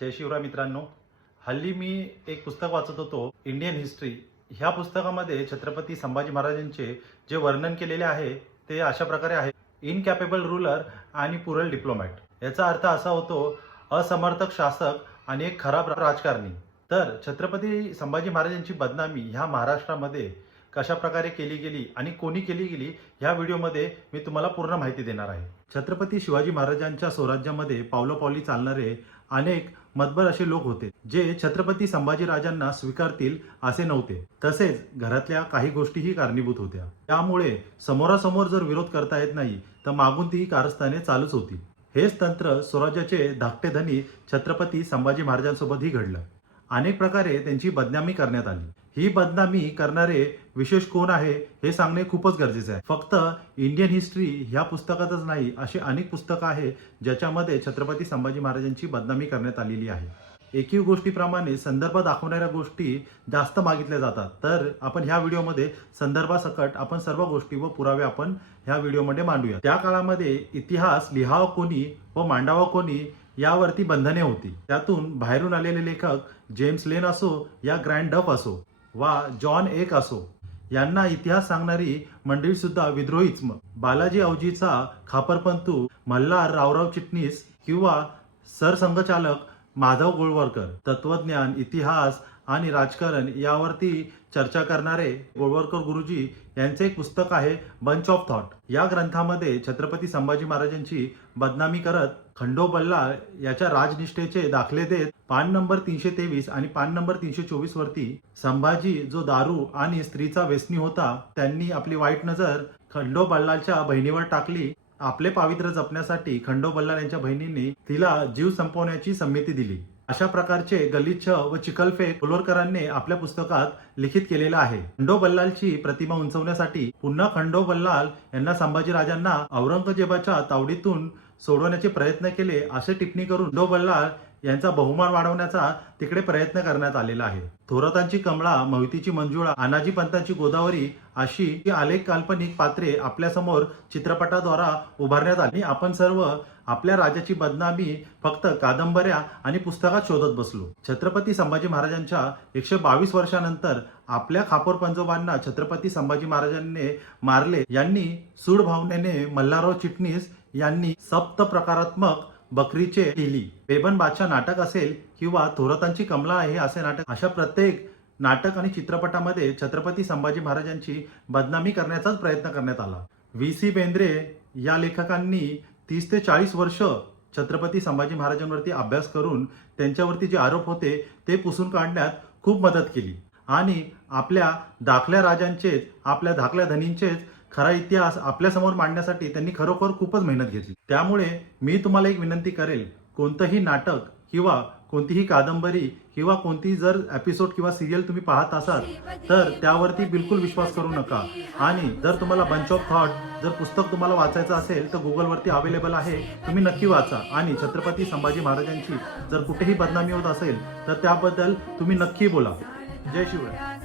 जय शिवराय मित्रांनो. हल्ली मी एक पुस्तक वाचत होतो इंडियन हिस्ट्री ह्या पुस्तकामध्ये छत्रपती संभाजी महाराजांचे जे वर्णन केलेले आहे ते अशा प्रकारे आहे. इनकॅपेबल रुलर आणि पुरल डिप्लोमॅट याचा अर्थ असा होतो असमर्थक शासक आणि एक खराब राजकारणी. तर छत्रपती संभाजी महाराजांची बदनामी ह्या महाराष्ट्रामध्ये कशा प्रकारे केली गेली आणि कोणी केली गेली ह्या व्हिडिओमध्ये मी तुम्हाला पूर्ण माहिती देणार आहे. छत्रपती शिवाजी महाराजांच्या स्वराज्यामध्ये पावलोपावली चालणारे अनेक मतभर असे लोक होते जे छत्रपती संभाजीराजांना स्वीकारतील असे नव्हते. तसेच घरातल्या काही गोष्टीही कारणीभूत होत्या. त्यामुळे समोरासमोर जर विरोध करता येत नाही तर मागून ती कारस्थाने चालूच होती. हेच तंत्र स्वराज्याचे धाकटे धनी छत्रपती संभाजी महाराजांसोबतही घडलं. अनेक प्रकारे त्यांची बदनामी करण्यात आली. ही बदनामी करणारे विशेष कोण आहे हे सांगणे खूपच गरजेचे आहे. फक्त इंडियन हिस्ट्री ह्या पुस्तकातच नाही अशी अनेक पुस्तकं आहे ज्याच्यामध्ये छत्रपती संभाजी महाराजांची बदनामी करण्यात आलेली आहे. एकही गोष्टीप्रमाणे संदर्भ दाखवणाऱ्या गोष्टी जास्त मागितल्या जातात. तर आपण ह्या व्हिडिओमध्ये संदर्भासकट आपण सर्व गोष्टी व पुरावे आपण ह्या व्हिडिओमध्ये मांडूया त्या काळामध्ये इतिहास लिहावा कोणी व मांडावा कोणी यावरती बंधने होती. त्यातून बाहेरून आलेले लेखक जेम्स लेन असो या ग्रँड डफ असो. वा जॉन एक असो. यांना इतिहास सांगणारी मंडळी सुद्धा विद्रोहीच बालाजी अवजीचा खापरपंतू मल्हार रावराव चिटणीस किंवा सरसंघचालक माधव गोळवरकर. तत्वज्ञान इतिहास आणि राजकारण यावरती चर्चा करणारे गोळवरकर गुरुजी यांचे एक पुस्तक आहे बंच ऑफ थॉट या ग्रंथामध्ये छत्रपती संभाजी महाराजांची बदनामी करत खंडो बल्लाळ याच्या राजनिष्ठेचे दाखले देत पान नंबर तीनशे तेवीस आणि पान नंबर तीनशे चोवीस वरती संभाजी जो दारू आणि स्त्रीचा व्यसनी होता त्यांनी आपली वाईट नजर खंडो खंडोबल्लाच्या बहिणीवर टाकली. आपले पावित्र्य जपण्यासाठी खंडो बल्लाल यांच्या बहिणींनी तिला जीव संपवण्याची संमती दिली. अशा प्रकारचे गलिच्छ व चिखलफेक कोलोरकरांनी आपल्या पुस्तकात लिखित केलेलं आहे. खंडो बल्लालची प्रतिमा उंचवण्यासाठी पुन्हा खंडो बल्लाल यांना संभाजीराजांना औरंगजेबाच्या तावडीतून सोडवण्याचे प्रयत्न केले असे टिप्पणी करून खंडोबल्लाल यांचा बहुमान वाढवण्याचा तिकडे प्रयत्न करण्यात आलेला आहे. थोरातांची कमळा मोहितीची मंजुळा अनाजी पंतांची गोदावरी अशी ही अनेक काल्पनिक पात्रे आपल्यासमोर चित्रपटाद्वारा उभारण्यात आली. आपण सर्व आपल्या राजाची बदनामी फक्त कादंबऱ्या आणि पुस्तकात शोधत बसलो. छत्रपती संभाजी महाराजांच्या एकशे बावीस वर्षानंतर आपल्या खापोर पंजोबांना छत्रपती संभाजी महाराजांनी मारले. यांनी सूड भावनेने मल्हारराव चिटणीस यांनी सप्त प्रकारात्मक बकरीचे लिहिली बेबन बादशाह नाटक असेल किंवा थोरातांची कमला आहे असे नाटक अशा प्रत्येक नाटक आणि चित्रपटामध्ये छत्रपती संभाजी महाराजांची बदनामी करण्याचाच प्रयत्न करण्यात आला. व्ही. सी. बेंद्रे या लेखकांनी तीस ते चाळीस वर्ष छत्रपती संभाजी महाराजांवरती अभ्यास करून त्यांच्यावरती जे आरोप होते ते पुसून काढण्यात खूप मदत केली. आणि आपल्या दाखल्या राजांचेच आपल्या धाकल्या धनींचेच खरा इतिहास आपल्यासमोर मांडण्यासाठी त्यांनी खरोखर खूपच मेहनत घेतली. त्यामुळे मी तुम्हाला एक विनंती करेल कोणतंही नाटक किंवा कोणतीही कादंबरी किंवा कोणतीही जर एपिसोड किंवा सिरियल तुम्ही पाहत असाल तर त्यावरती बिलकुल विश्वास करू नका. आणि जर तुम्हाला बंच ऑफ थॉट जर पुस्तक तुम्हाला वाचायचं असेल तर गुगलवरती अवेलेबल आहे. तुम्ही नक्की वाचा. आणि छत्रपती संभाजी महाराजांची जर कुठेही बदनामी होत असेल तर त्याबद्दल तुम्ही नक्की बोला. जय शिवराय.